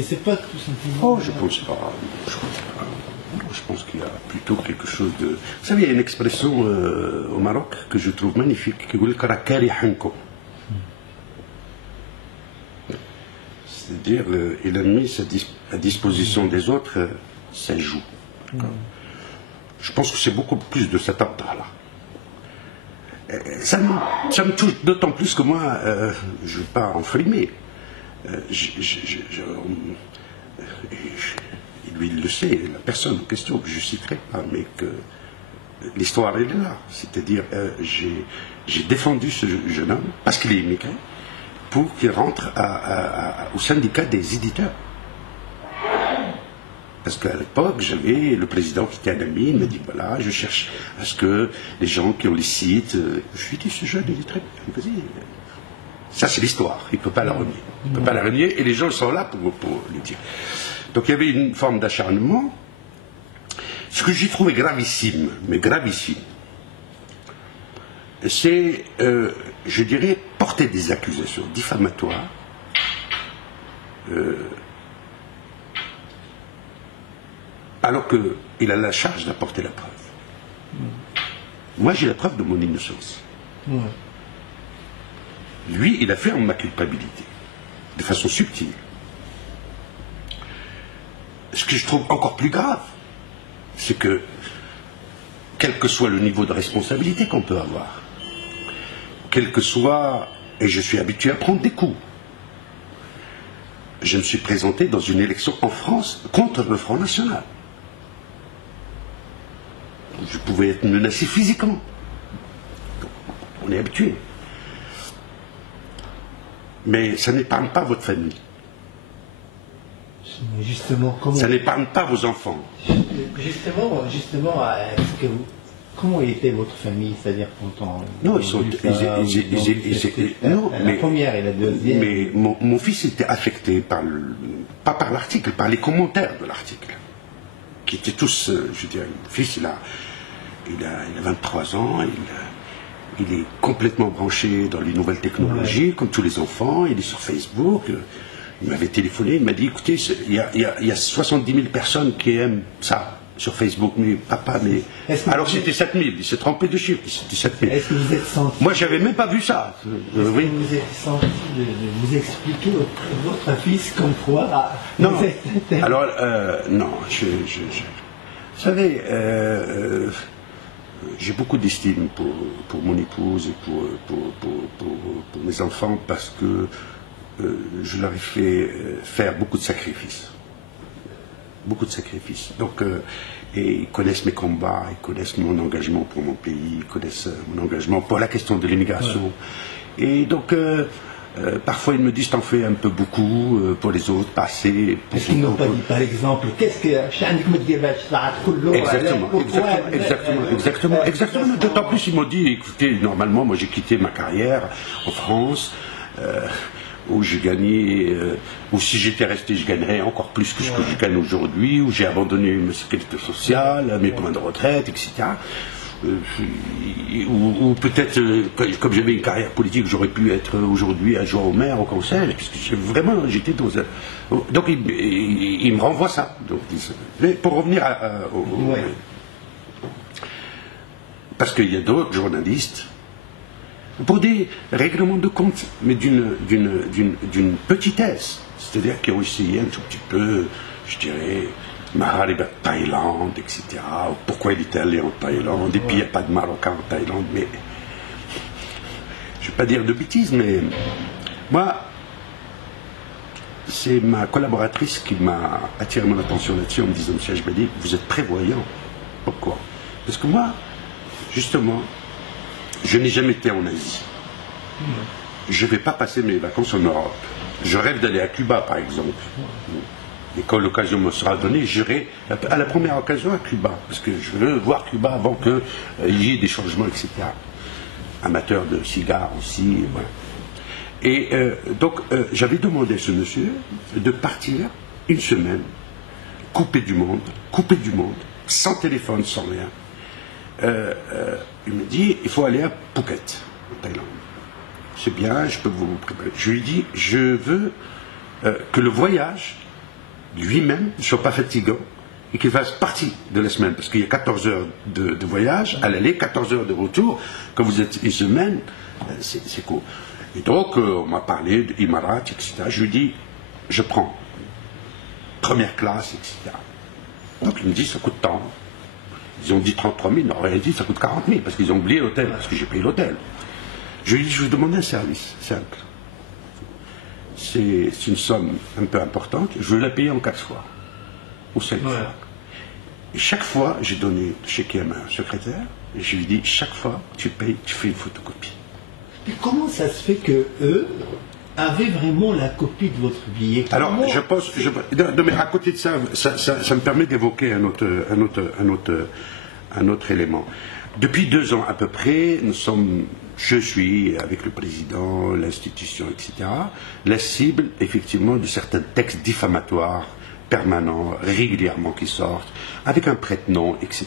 c'est pas tout simplement... Oh, je pense pas. Je pense qu'il y a plutôt quelque chose de... Vous savez, il y a une expression au Maroc que je trouve magnifique, qui dit Karakari Hanko. C'est-à-dire, il a mis à disposition des autres, ça joue. Je pense que c'est beaucoup plus de cet ordre-là. Ça me touche d'autant plus que moi, je ne veux pas enfrimmer. Lui, il le sait, la personne en question que je ne citerai pas, mais que l'histoire, elle est là. C'est-à-dire, j'ai défendu ce jeune homme, parce qu'il est immigré, pour qu'il rentre au syndicat des éditeurs. Parce qu'à l'époque, j'avais le président qui était un ami, il m'a dit, voilà, je cherche à ce que les gens qui ont les sites... Je lui ai dit, ce jeune, il est très bien, vas-y. Ça, c'est l'histoire, il ne peut pas la renier. Il ne peut pas la renier, et les gens sont là pour le dire. Donc il y avait une forme d'acharnement. Ce que j'ai trouvé gravissime, mais gravissime, c'est, je dirais, porter des accusations diffamatoires, alors qu'il a la charge d'apporter la preuve. Moi, j'ai la preuve de mon innocence. Lui, il affirme ma culpabilité, de façon subtile. Ce que je trouve encore plus grave, c'est que, quel que soit le niveau de responsabilité qu'on peut avoir, quel que soit, et je suis habitué à prendre des coups, je me suis présenté dans une élection en France contre le Front National. Je pouvais être menacé physiquement. On est habitué. Mais ça n'épargne pas votre famille. Justement, comment... Ça n'épargne pas vos enfants. Justement, comment était votre famille, c'est-à-dire quand on... Non, ils sont... La première et la deuxième... Mais mon fils était affecté pas par l'article, par les commentaires de l'article. Qui étaient tous... je dirais, mon fils, il a 23 ans, il est complètement branché dans les nouvelles technologies, comme tous les enfants, il est sur Facebook... Il m'avait téléphoné, il m'a dit, écoutez, il y a 70 000 personnes qui aiment ça sur Facebook, mais papa, mais... Alors c'était 7 000, il s'est trompé de chiffre, c'était 7 000. Est-ce que vous êtes senti... Moi, j'avais même pas vu ça. Est-ce que vous êtes senti de vous expliquer votre fils comme quoi... Non, alors, non, vous savez, j'ai beaucoup d'estime pour mon épouse et pour mes enfants, parce que je leur ai fait faire beaucoup de sacrifices. Beaucoup de sacrifices. Donc, et ils connaissent mes combats, ils connaissent mon engagement pour mon pays, ils connaissent mon engagement pour la question de l'immigration. Et donc, parfois ils me disent, t'en fais un peu beaucoup pour les autres, pas assez. Est-ce qu'ils n'ont pas dit, par exemple, qu'est-ce que... Exactement. D'autant plus, ils m'ont dit, écoutez, normalement, moi j'ai quitté ma carrière en France, où j'ai gagné, où si j'étais resté, je gagnerais encore plus que ce que je gagne aujourd'hui, où j'ai abandonné ma sécurité sociale, mes points de retraite, etc. Ou peut-être, comme j'avais une carrière politique, j'aurais pu être aujourd'hui adjoint au maire, au conseil, parce que vraiment, j'étais dans un... Donc, il me renvoie ça. Donc, mais pour revenir parce qu'il y a d'autres journalistes, pour des règlements de compte, mais d'une petitesse, c'est-à-dire qui ont essayé un tout petit peu, je dirais, Mahariba Thaïlande, etc. Pourquoi il était allé en Thaïlande, et puis il n'y a pas de Marocains en Thaïlande, mais je ne vais pas dire de bêtises, mais moi, c'est ma collaboratrice qui m'a attiré mon attention là-dessus en me disant, monsieur Ajbadi, vous êtes prévoyant. Pourquoi? Parce que moi, justement, je n'ai jamais été en Asie. Je ne vais pas passer mes vacances en Europe. Je rêve d'aller à Cuba, par exemple. Et quand l'occasion me sera donnée, j'irai à la première occasion à Cuba. Parce que je veux voir Cuba avant qu'il y ait des changements, etc. Amateur de cigares aussi. Voilà. Et donc, j'avais demandé à ce monsieur de partir une semaine, coupé du monde, sans téléphone, sans rien. Il me dit, il faut aller à Phuket, en Thaïlande. C'est bien, je peux vous préparer. Je lui dis, je veux que le voyage lui-même ne soit pas fatigant et qu'il fasse partie de la semaine. Parce qu'il y a 14 heures de voyage à l'aller, 14 heures de retour. Quand vous êtes une semaine, c'est court. Et donc, on m'a parlé d'Imarat, etc. Je lui dis, je prends première classe, etc. Donc, il me dit, ça coûte tant. Ils ont dit 33 000, en réalité, ça coûte 40 000, parce qu'ils ont oublié l'hôtel, parce que j'ai payé l'hôtel. Je lui dis, je vous demande un service, simple. C'est une somme un peu importante, je veux la payer en 4 fois, ou 5 fois. Et chaque fois, j'ai donné le chéquier à ma secrétaire, et je lui dis, chaque fois, tu payes, tu fais une photocopie. Mais comment ça se fait que eux avaient vraiment la copie de votre billet? Alors, je pense, non, mais à côté de ça, ça me permet d'évoquer un autre élément. Depuis 2 ans à peu près, je suis, avec le président, l'institution, etc., la cible, effectivement, de certains textes diffamatoires, permanents, régulièrement qui sortent, avec un prête-nom, etc.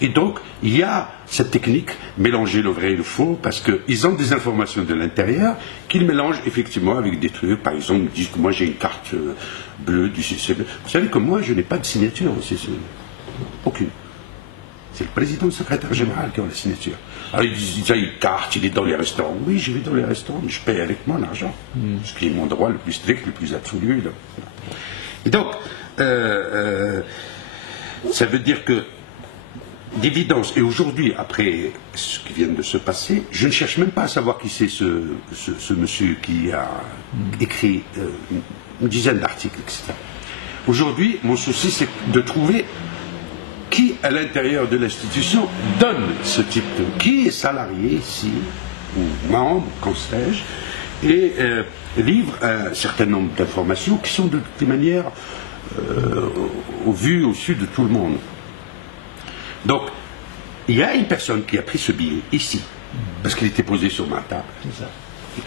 Et donc, il y a cette technique, mélanger le vrai et le faux, parce qu'ils ont des informations de l'intérieur qu'ils mélangent effectivement avec des trucs. Par exemple, ils disent que moi j'ai une carte bleue du CCE. Vous savez que moi, je n'ai pas de signature au CCE. Aucune. C'est le président et le secrétaire général qui ont la signature. Alors ils disent, il y a une carte, il est dans les restaurants. Oui, je vais dans les restaurants, mais je paye avec mon argent. Ce qui est mon droit le plus strict, le plus absolu. Et donc, ça veut dire que, d'évidence, et aujourd'hui, après ce qui vient de se passer, je ne cherche même pas à savoir qui c'est ce monsieur qui a écrit une dizaine d'articles, etc. Aujourd'hui, mon souci, c'est de trouver qui, à l'intérieur de l'institution, donne ce type de... Qui est salarié ici, ou membre, qu'en sais-je, et livre un certain nombre d'informations qui sont de toute manière au vu, au su de tout le monde. Donc, il y a une personne qui a pris ce billet ici, parce qu'il était posé sur ma table, et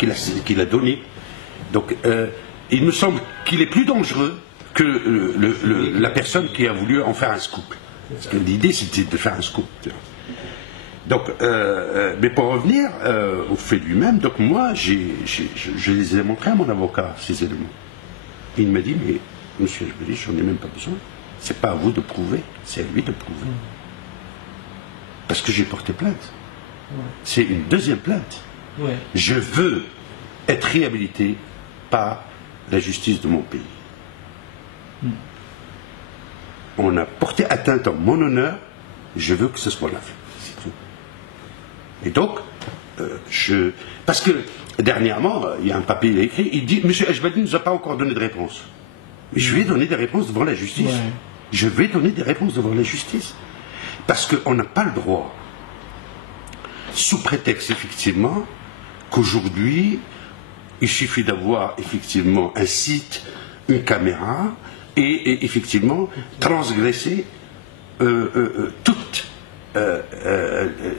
qu'il a donné. Donc, il me semble qu'il est plus dangereux que la personne qui a voulu en faire un scoop. Parce que l'idée, c'était de faire un scoop. Donc, mais pour revenir au fait lui-même, donc moi, je les ai montrés à mon avocat, ces éléments. Il m'a dit, mais monsieur Ajbeli, j'en ai même pas besoin. C'est pas à vous de prouver, c'est à lui de prouver. Parce que j'ai porté plainte. C'est une deuxième plainte. Je veux être réhabilité par la justice de mon pays. On a porté atteinte à mon honneur, je veux que ce soit la fin. C'est tout. Et donc, parce que dernièrement, il y a un papier il a écrit, il dit, monsieur Ajbeli ne nous a pas encore donné de réponse. Mais je vais donner des réponses devant la justice. Je vais donner des réponses devant la justice. Parce qu'on n'a pas le droit, sous prétexte effectivement qu'aujourd'hui, il suffit d'avoir effectivement un site, une caméra, et effectivement transgresser toutes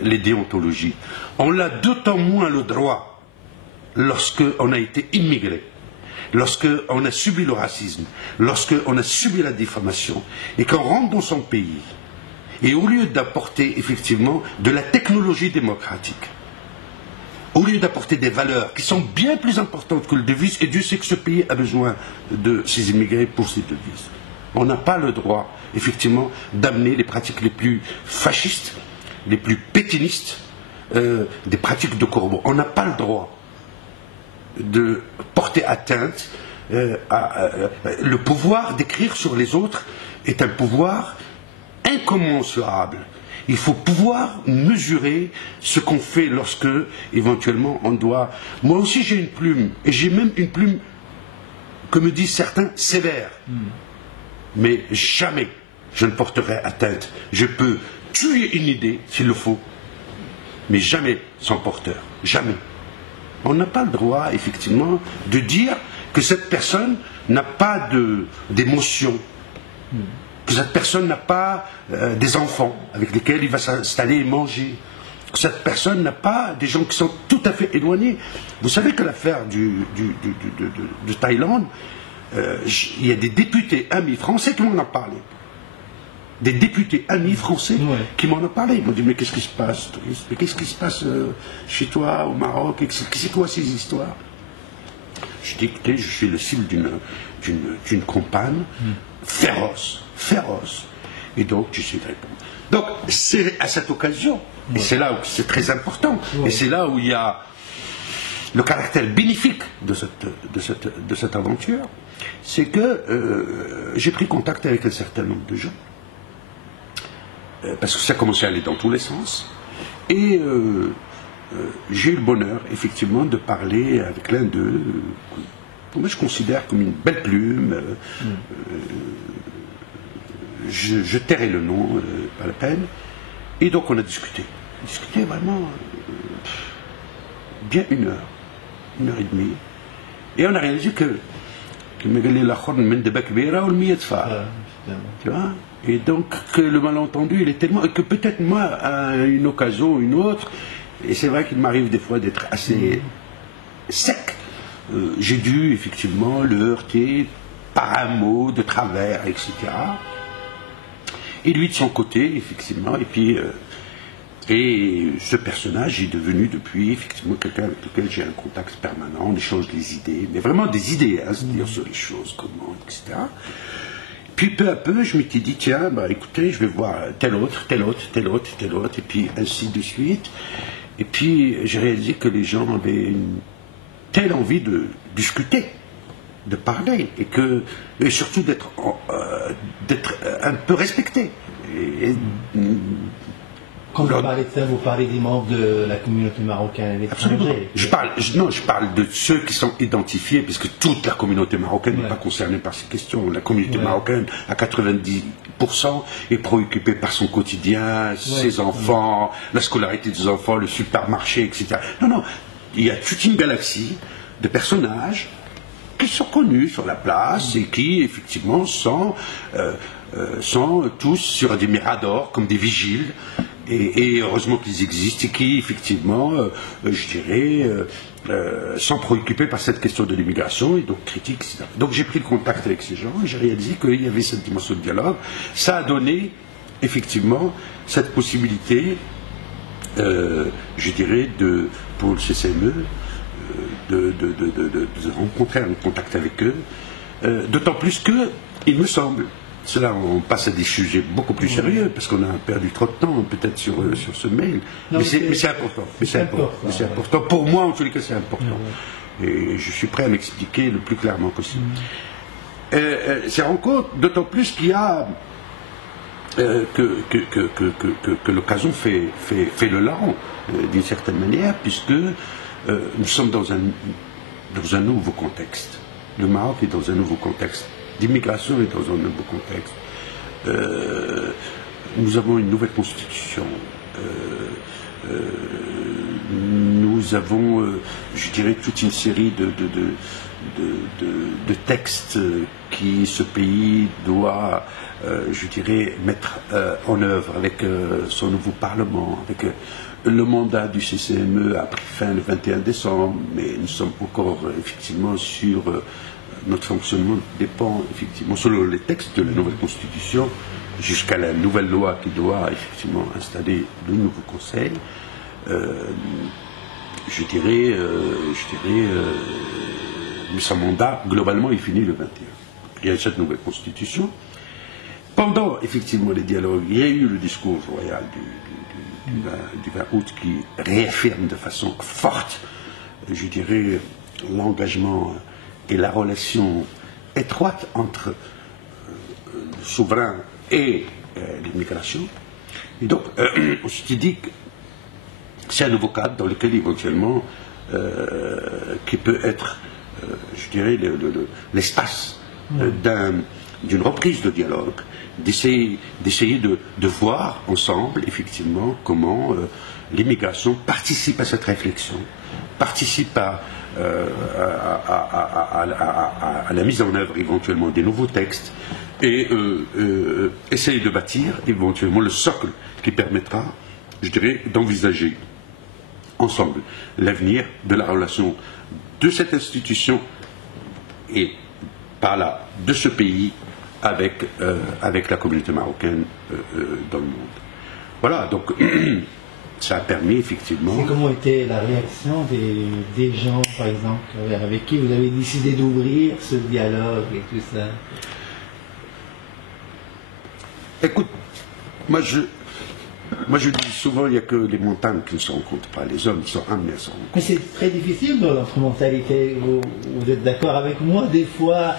les déontologies. On a d'autant moins le droit lorsqu'on a été immigré, lorsqu'on a subi le racisme, lorsqu'on a subi la diffamation, et qu'on rentre dans son pays. Et au lieu d'apporter effectivement de la technologie démocratique, au lieu d'apporter des valeurs qui sont bien plus importantes que le devise, et Dieu sait que ce pays a besoin de ces immigrés pour ces devises, on n'a pas le droit effectivement d'amener les pratiques les plus fascistes, les plus pétinistes, des pratiques de corbeau. On n'a pas le droit de porter atteinte le pouvoir d'écrire sur les autres est un pouvoir incommensurable. Il faut pouvoir mesurer ce qu'on fait lorsque, éventuellement, on doit... Moi aussi, j'ai une plume, et j'ai même une plume, que me disent certains, sévère. Mais jamais je ne porterai atteinte. Je peux tuer une idée, s'il le faut, mais jamais sans porteur. Jamais. On n'a pas le droit, effectivement, de dire que cette personne n'a pas d'émotion. Que cette personne n'a pas des enfants avec lesquels il va s'installer et manger. Que cette personne n'a pas des gens qui sont tout à fait éloignés. Vous savez que l'affaire de Thaïlande, il y a des députés amis français qui m'en ont parlé. Des députés amis français qui m'en ont parlé. Ils m'ont dit, mais qu'est-ce qui se passe? Mais qu'est-ce qui se passe chez toi, au Maroc? C'est quoi ces histoires? Je dis, écoutez, je suis le cible d'une campagne féroce. Et donc, j'essaie de répondre. Donc, c'est à cette occasion, et c'est là où c'est très important, et c'est là où il y a le caractère bénéfique de cette aventure, c'est que j'ai pris contact avec un certain nombre de gens, parce que ça commençait à aller dans tous les sens, et j'ai eu le bonheur, effectivement, de parler avec l'un d'eux, que moi je considère comme une belle plume. Je tairai le nom, pas la peine. Et donc on a discuté. Vraiment bien 1 heure, 1 heure et demie. Et on a réalisé que tu vois. Et donc que le malentendu, il est tellement... Et que peut-être moi, à une occasion ou une autre, et c'est vrai qu'il m'arrive des fois d'être assez sec, j'ai dû effectivement le heurter par un mot, de travers, etc. Et lui de son côté, effectivement, et puis... et ce personnage est devenu depuis, effectivement, quelqu'un avec lequel j'ai un contact permanent, on échange des idées, mais vraiment des idées, hein, c'est-à-dire sur les choses, comment, etc. Puis peu à peu, je m'étais dit, tiens, bah, écoutez, je vais voir tel autre, et puis ainsi de suite. Et puis j'ai réalisé que les gens avaient une telle envie de discuter, de parler, et surtout d'être un peu respecté. Quand vous parlez de ça, vous parlez des membres de la communauté marocaine à l'étranger. Je parle de ceux qui sont identifiés, puisque toute la communauté marocaine n'est pas concernée par ces questions. La communauté marocaine, à 90%, est préoccupée par son quotidien, ses enfants, la scolarité des enfants, le supermarché, etc. Non, il y a toute une galaxie de personnages qui sont connus sur la place et qui, effectivement, sont tous sur des miradors, comme des vigiles. Et heureusement qu'ils existent et qui, effectivement, je dirais, sont préoccupés par cette question de l'immigration et donc critiquent, etc. Donc j'ai pris le contact avec ces gens et j'ai réalisé qu'il y avait cette dimension de dialogue. Ça a donné, effectivement, cette possibilité, je dirais, pour le CCME, de rencontrer un contact avec eux, d'autant plus que, il me semble, cela, on passe à des sujets beaucoup plus sérieux, parce qu'on a perdu trop de temps, peut-être, sur ce mail. Non, mais c'est important. C'est important. Pour moi, en tous les cas, c'est important. Et je suis prêt à m'expliquer le plus clairement possible. Ces rencontres, d'autant plus qu'il y a que l'occasion fait le larron, d'une certaine manière, puisque nous sommes dans un nouveau contexte. Le Maroc est dans un nouveau contexte. L'immigration est dans un nouveau contexte. Nous avons une nouvelle constitution. Nous avons, je dirais, toute une série de textes qui ce pays doit, je dirais, mettre en œuvre avec son nouveau Parlement, avec le mandat du CCME a pris fin le 21 décembre, mais nous sommes encore effectivement sur... notre fonctionnement dépend effectivement, selon les textes de la nouvelle constitution, jusqu'à la nouvelle loi qui doit effectivement installer le nouveau conseil. Je dirais, mais son mandat, globalement, il finit le 21. Il y a cette nouvelle constitution. Pendant effectivement les dialogues, il y a eu le discours royal du 20 août qui réaffirme de façon forte, je dirais, l'engagement et la relation étroite entre le souverain et l'immigration. Et donc, on s'est dit que c'est un nouveau cadre dans lequel éventuellement, qui peut être, je dirais, l'espace d'une reprise de dialogue, d'essayer de voir ensemble, effectivement, comment l'immigration participe à cette réflexion, participe à la mise en œuvre éventuellement des nouveaux textes et essayer de bâtir éventuellement le socle qui permettra, je dirais, d'envisager ensemble l'avenir de la relation de cette institution et par là de ce pays avec la communauté marocaine dans le monde. Voilà, donc ça a permis effectivement... Et comment était la réaction des gens, par exemple, avec qui vous avez décidé d'ouvrir ce dialogue et tout ça? Écoute, moi je dis souvent, il n'y a que les montagnes qui ne se rencontrent pas, les hommes sont amenés à se rencontrer. Mais c'est très difficile dans notre mentalité, vous êtes d'accord avec moi, des fois,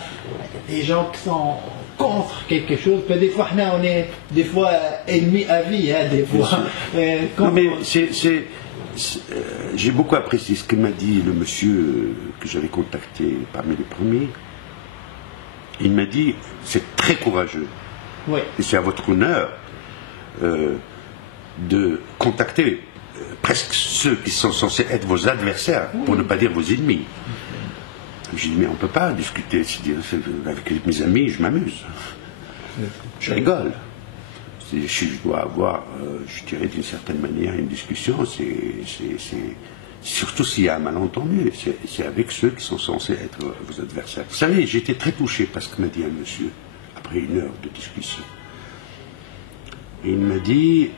des gens qui sont contre quelque chose, des fois on est des fois ennemis à vie, hein, des fois. Non mais j'ai beaucoup apprécié ce que m'a dit le monsieur que j'avais contacté parmi les premiers. Il m'a dit, c'est très courageux. Oui. Et c'est à votre honneur de contacter presque ceux qui sont censés être vos adversaires, pour ne pas dire vos ennemis. J'ai dit, mais on ne peut pas discuter. Avec mes amis, je m'amuse. Je rigole. Je dois avoir, je dirais d'une certaine manière, une discussion. Surtout s'il y a un malentendu. C'est avec ceux qui sont censés être vos adversaires. Vous savez, j'ai été très touché par ce que m'a dit un monsieur, après une heure de discussion. Et il m'a dit,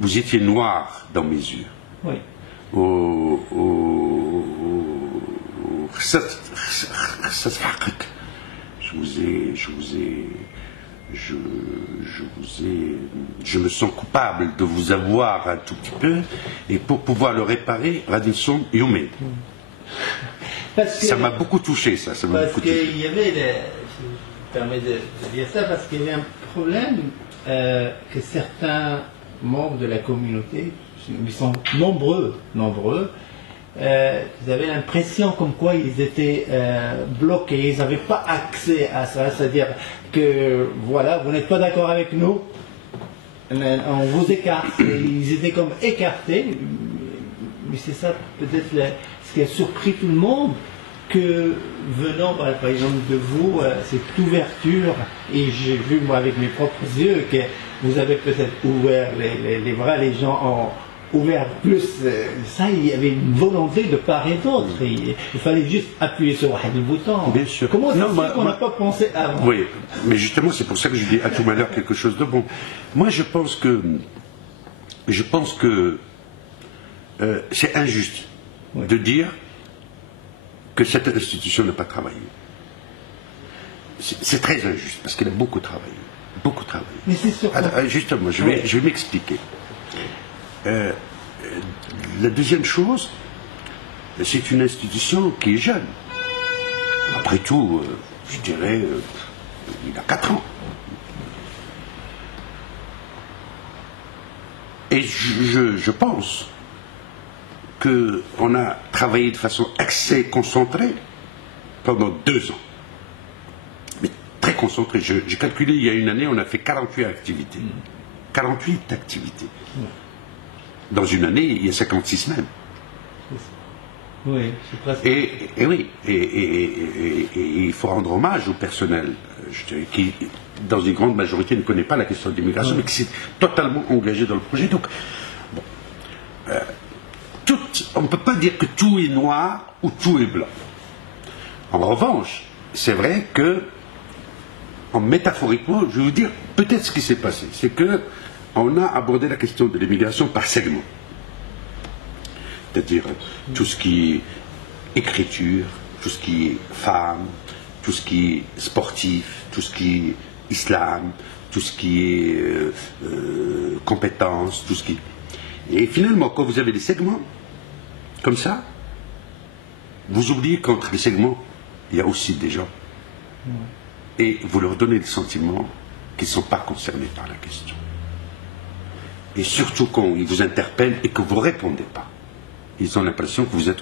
vous étiez noir dans mes yeux. Oui. Je me sens coupable de vous avoir un tout petit peu, et pour pouvoir le réparer, Radinson Youmed. Ça m'a beaucoup touché, ça. Parce qu'il y avait, je me permets de dire ça, parce qu'il y avait un problème que certains membres de la communauté, ils sont nombreux, ils avaient l'impression comme quoi ils étaient bloqués, ils n'avaient pas accès à ça, c'est-à-dire que voilà, vous n'êtes pas d'accord avec nous, on vous écarte, ils étaient comme écartés, mais c'est ça peut-être ce qui a surpris tout le monde, que venant par exemple de vous, cette ouverture, et j'ai vu moi avec mes propres yeux que vous avez peut-être ouvert les bras, les gens ont ouvert plus, ça, il y avait une volonté de part et d'autre, il fallait juste appuyer sur le bouton. Bien sûr. Comment c'est qu'on n'a pas pensé avant? Oui, mais justement c'est pour ça que je dis à tout malheur quelque chose de bon. Moi je pense que c'est injuste de dire que cette institution n'a pas travaillé. C'est très injuste, parce qu'elle a beaucoup travaillé. Beaucoup travaillé. Mais c'est sûr. Justement, je vais m'expliquer. La deuxième chose, c'est une institution qui est jeune. Après tout, je dirais, il a 4 ans. Et je pense qu'on a travaillé de façon assez concentrée pendant 2 ans. Mais très concentrée. J'ai calculé, il y a une année, on a fait 48 activités. 48 activités. Dans une année, il y a 56 semaines. Oui, c'est presque. Et oui, et il faut rendre hommage au personnel, qui, dans une grande majorité, ne connaît pas la question de l'immigration, mais qui s'est totalement engagé dans le projet. Donc, bon, on ne peut pas dire que tout est noir ou tout est blanc. En revanche, c'est vrai que, métaphoriquement, je vais vous dire peut-être ce qui s'est passé. C'est que on a abordé la question de l'immigration par segment. C'est-à-dire tout ce qui est écriture, tout ce qui est femme, tout ce qui est sportif, tout ce qui est islam, tout ce qui est compétences, tout ce qui... Et finalement, quand vous avez des segments comme ça, vous oubliez qu'entre les segments, il y a aussi des gens. Et vous leur donnez le sentiment qu'ils ne sont pas concernés par la question. Et surtout quand ils vous interpellent et que vous ne répondez pas, ils ont l'impression que vous êtes